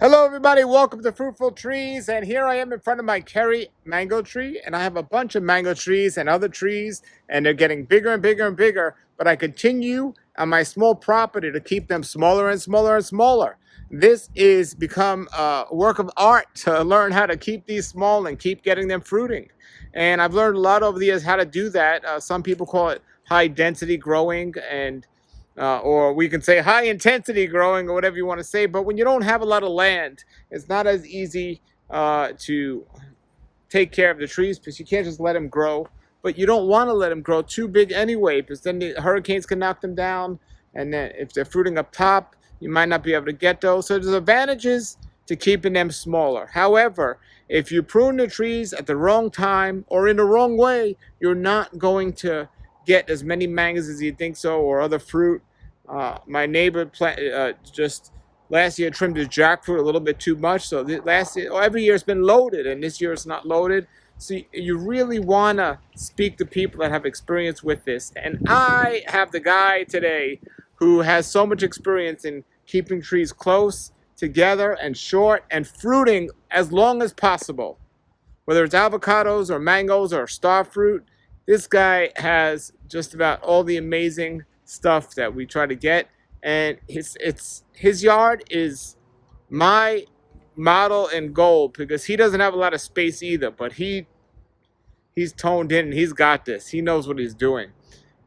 Hello everybody, welcome to Fruitful Trees, and here I am in front of my Kerry mango tree, and I have a bunch of mango trees and other trees, and they're getting bigger and bigger and bigger, but I continue on my small property to keep them smaller and smaller and smaller. This is become a work of art to learn how to keep these small and keep getting them fruiting. And I've learned a lot over the years how to do that. Some people call it high density growing, and or we can say high intensity growing or whatever you want to say. But when you don't have a lot of land, it's not as easy to take care of the trees because you can't just let them grow. But you don't want to let them grow too big anyway, because then the hurricanes can knock them down. And then if they're fruiting up top, you might not be able to get those. So there's advantages to keeping them smaller. However, if you prune the trees at the wrong time or in the wrong way, you're not going to get as many mangoes as you think so, or other fruit. My neighbor just last year trimmed his jackfruit a little bit too much, so last year, every year it's been loaded, and this year it's not loaded. So you really want to speak to people that have experience with this. And I have the guy today who has so much experience in keeping trees close together and short and fruiting as long as possible. Whether it's avocados or mangoes or star fruit, this guy has just about all the amazing stuff that we try to get. And his yard is my model and goal, because he doesn't have a lot of space either, but he's toned in and he's got this. He knows what he's doing.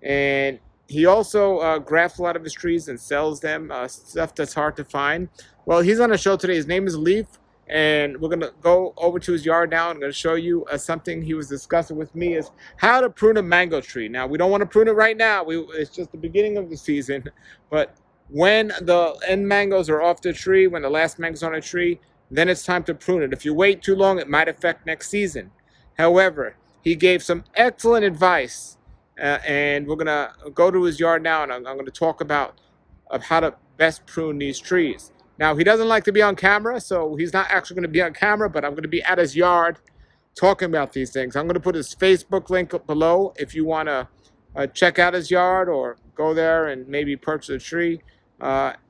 And he also grafts a lot of his trees and sells them, stuff that's hard to find. Well, he's on the show today. His name is Leaph, and we're going to go over to his yard now. I'm going to show you something he was discussing with me, is how to prune a mango tree. Now, we don't want to prune it right now. It's just the beginning of the season. But when the end mangoes are off the tree, when the last mangoes on a tree, then it's time to prune it. If you wait too long, it might affect next season. However, he gave some excellent advice. And we're going to go to his yard now, and I'm going to talk about how to best prune these trees. Now, he doesn't like to be on camera, so he's not actually going to be on camera, but I'm going to be at his yard talking about these things. I'm going to put his Facebook link up below if you want to check out his yard or go there and maybe purchase a tree.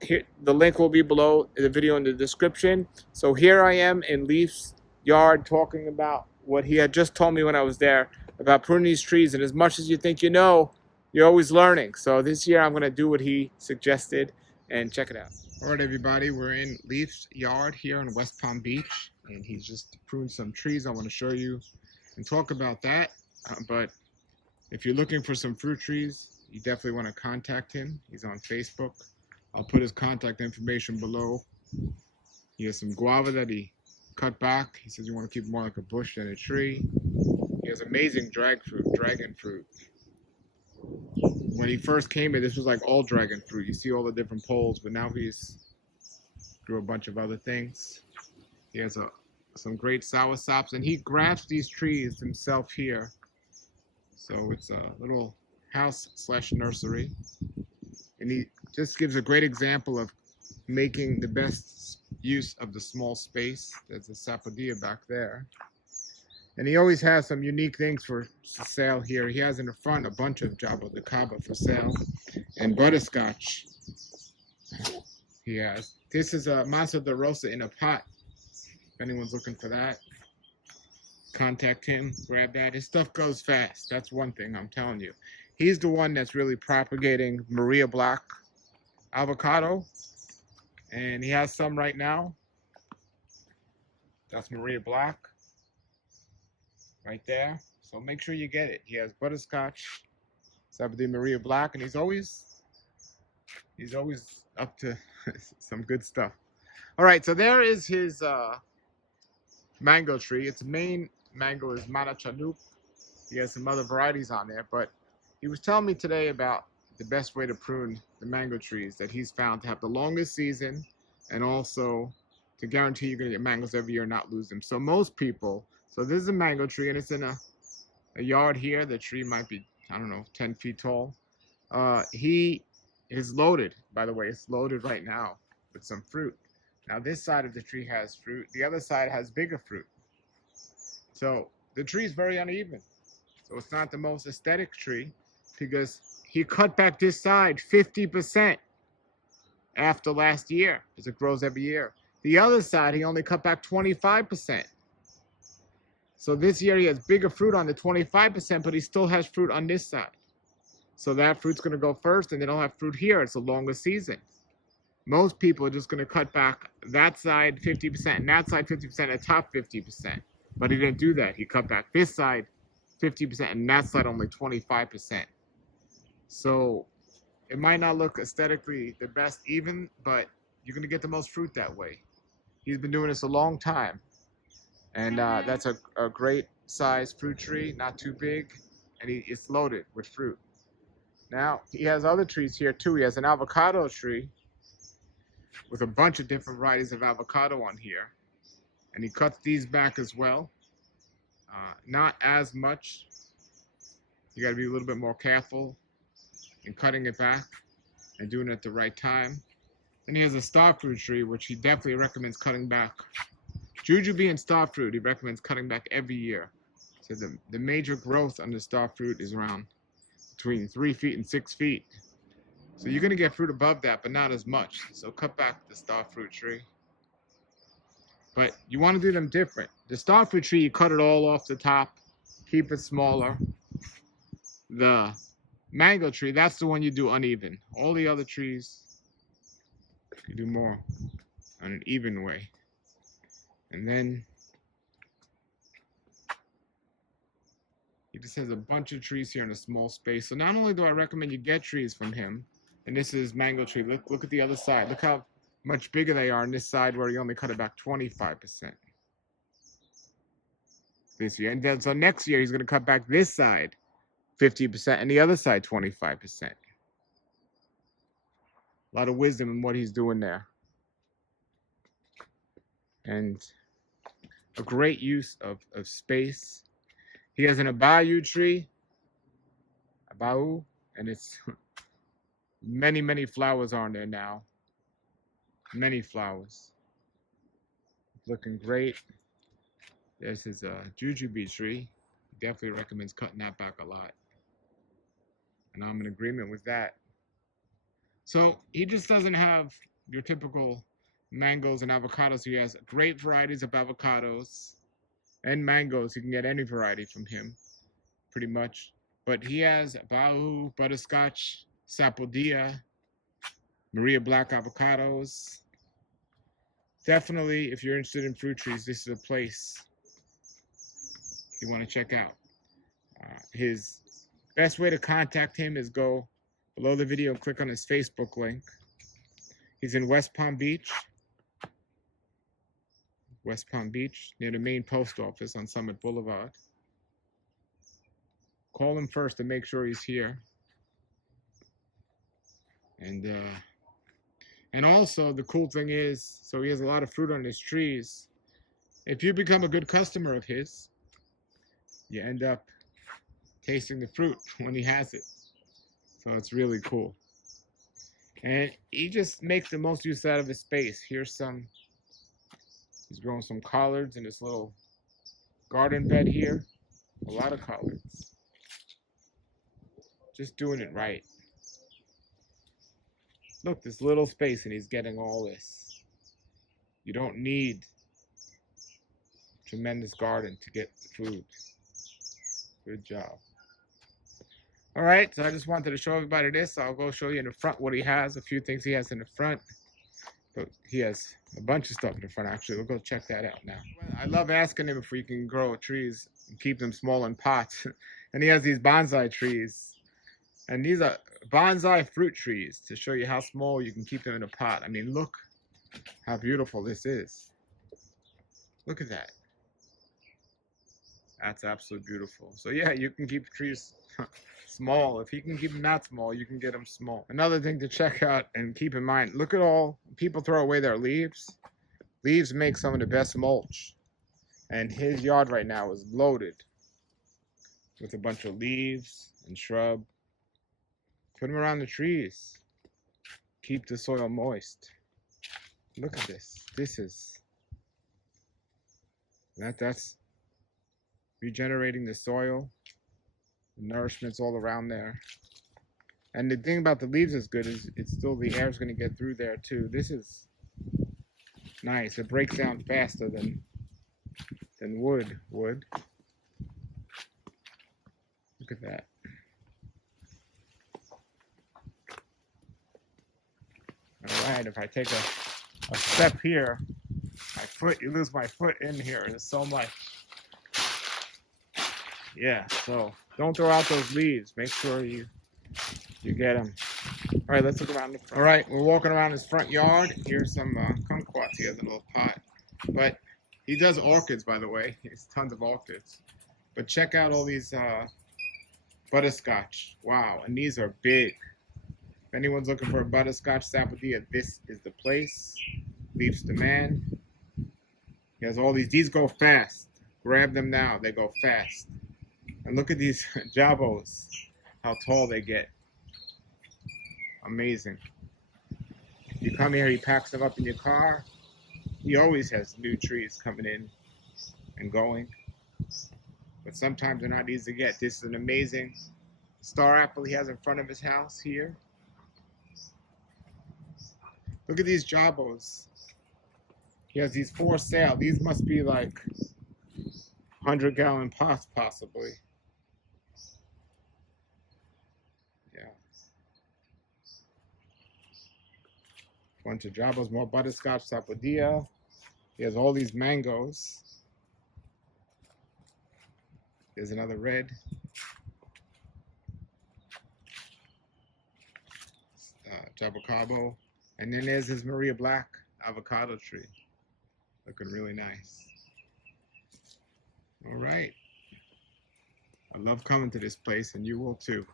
Here, the link will be below the video in the description. So here I am in Leaf's yard talking about what he had just told me when I was there about pruning these trees. And as much as you think you know, you're always learning. So this year I'm going to do what he suggested, and check it out. All right, everybody, we're in Leaf's yard here in West Palm Beach, and he's just pruned some trees. I want to show you and talk about that. But if you're looking for some fruit trees, you definitely want to contact him. He's on Facebook. I'll put his contact information below. He has some guava that he cut back. He says you want to keep it more like a bush than a tree. He has amazing dragon fruit. When he first came in, this was like all dragon fruit. You see all the different poles, but now he's grew a bunch of other things. He has some great soursops, and he grafts these trees himself here. So it's a little house/nursery. And he just gives a great example of making the best use of the small space. There's a sapodilla back there. And he always has some unique things for sale here. He has in the front a bunch of Jabo de Caba for sale, and butterscotch. He has. This is a Masa de Rosa in a pot. If anyone's looking for that, contact him, grab that. His stuff goes fast. That's one thing I'm telling you. He's the one that's really propagating Maria Black avocado, and he has some right now. That's Maria Black right there. So make sure you get it. He has butterscotch, Sapodilla Maria Black, and he's always up to some good stuff. All right, so there is his mango tree. Its main mango is Mana Chanook. He has some other varieties on there, but he was telling me today about the best way to prune the mango trees that he's found to have the longest season, and also to guarantee you're going to get mangoes every year and not lose them. So most people, so this is a mango tree, and it's in a yard here. The tree might be, I don't know, 10 feet tall. He is loaded, by the way. It's loaded right now with some fruit. Now this side of the tree has fruit. The other side has bigger fruit. So the tree is very uneven. So it's not the most aesthetic tree, because he cut back this side 50% after last year, because it grows every year. The other side, he only cut back 25%. So this year he has bigger fruit on the 25%, but he still has fruit on this side. So that fruit's going to go first, and they don't have fruit here. It's a longer season. Most people are just going to cut back that side 50% and that side 50% and top 50%. But he didn't do that. He cut back this side 50% and that side only 25%. So it might not look aesthetically the best even, but you're going to get the most fruit that way. He's been doing this a long time. And that's a great size fruit tree, not too big, and it's loaded with fruit. Now, he has other trees here too. He has an avocado tree with a bunch of different varieties of avocado on here. And he cuts these back as well. Not as much. You gotta be a little bit more careful in cutting it back and doing it at the right time. And he has a star fruit tree, which he definitely recommends cutting back. Jujube and star fruit, he recommends cutting back every year. So the major growth on the star fruit is around between 3 feet and 6 feet. So you're gonna get fruit above that, but not as much. So cut back the star fruit tree. But you wanna do them different. The star fruit tree, you cut it all off the top, keep it smaller. The mango tree, that's the one you do uneven. All the other trees, you do more on an even way. And then he just has a bunch of trees here in a small space. So not only do I recommend you get trees from him, and this is mango tree. Look at the other side. Look how much bigger they are on this side where he only cut it back 25% this year. And then so next year he's going to cut back this side 50% and the other side 25%. A lot of wisdom in what he's doing there. And a great use of space. He has an abayu tree, and it's many flowers on there now. Many flowers. Looking great. There's his jujube tree. He definitely recommends cutting that back a lot. And I'm in agreement with that. So he just doesn't have your typical mangoes and avocados. He has great varieties of avocados and mangoes. You can get any variety from him, pretty much. But he has Bahu, butterscotch, sapodilla, Maria black avocados. Definitely, if you're interested in fruit trees, this is a place you want to check out. His best way to contact him is go below the video and click on his Facebook link. He's in West Palm Beach, near the main post office on Summit Boulevard. Call him first to make sure he's here. And also the cool thing is, so he has a lot of fruit on his trees. If you become a good customer of his, you end up tasting the fruit when he has it. So it's really cool. And he just makes the most use out of his space. He's growing some collards in this little garden bed here. A lot of collards. Just doing it right. Look, this little space and he's getting all this. You don't need a tremendous garden to get the food. Good job. All right, so I just wanted to show everybody this. I'll go show you in the front what he has, a few things he has in the front. But he has a bunch of stuff in the front, actually. We'll go check that out now. I love asking him if we can grow trees and keep them small in pots. And he has these bonsai trees. And these are bonsai fruit trees to show you how small you can keep them in a pot. I mean, look how beautiful this is. Look at that. That's absolutely beautiful. So yeah, you can keep trees small. If you can keep them that small, you can get them small. Another thing to check out and keep in mind, look at all people throw away their leaves. Leaves make some of the best mulch. And his yard right now is loaded with a bunch of leaves and shrub. Put them around the trees. Keep the soil moist. Look at this. That's regenerating the soil. The nourishment's all around there. And the thing about the leaves is good is it's still the air's going to get through there too. This is Nice. It breaks down faster than wood would. Look at that. All right, if I take a step here, my foot, you lose my foot in here. There's so much. Yeah, so don't throw out those leaves. Make sure you get them. All right, let's look around the front. All right, we're walking around his front yard. Here's some kumquats. He has a little pot. But he does orchids, by the way. He has tons of orchids. But check out all these butterscotch. Wow, and these are big. If anyone's looking for a butterscotch sapodilla, this is the place. Leaph's the man. He has all these. These go fast. Grab them now. They go fast. And look at these jabos. How tall they get. Amazing. You come here, he packs them up in your car. He always has new trees coming in and going. But sometimes they're not easy to get. This is an amazing star apple he has in front of his house here. Look at these jabos. He has these for sale. These must be like 100-gallon pots, possibly. Yeah. Bunch of jabos, more butterscotch sapodilla. He has all these mangoes. There's another red. Jabocabo. And then there's his Maria Black avocado tree. Looking really nice. All right. I love coming to this place, and you will too.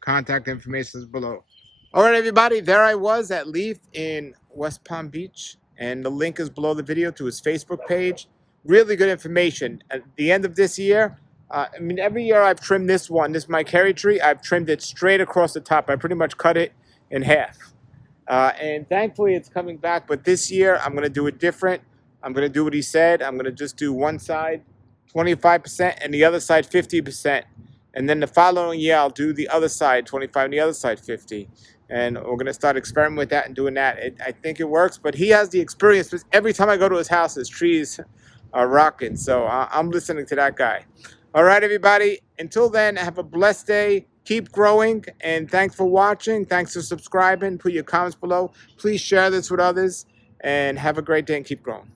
Contact information is below. All right, everybody. There I was at Leaph in West Palm Beach, and the link is below the video to his Facebook page. Really good information. At the end of this year, every year I've trimmed this one. This is my cherry tree. I've trimmed it straight across the top. I pretty much cut it in half. And thankfully it's coming back, but this year I'm going to do it different. I'm going to do what he said. I'm going to just do one side 25% and the other side 50%. And then the following year I'll do the other side 25 and the other side 50. And we're going to start experimenting with that and doing that. I think it works, but he has the experience. Every time I go to his house, his trees are rocking. So I'm listening to that guy. All right, everybody. Until then, have a blessed day. Keep growing, and thanks for watching. Thanks for subscribing. Put your comments below. Please share this with others, and have a great day and keep growing.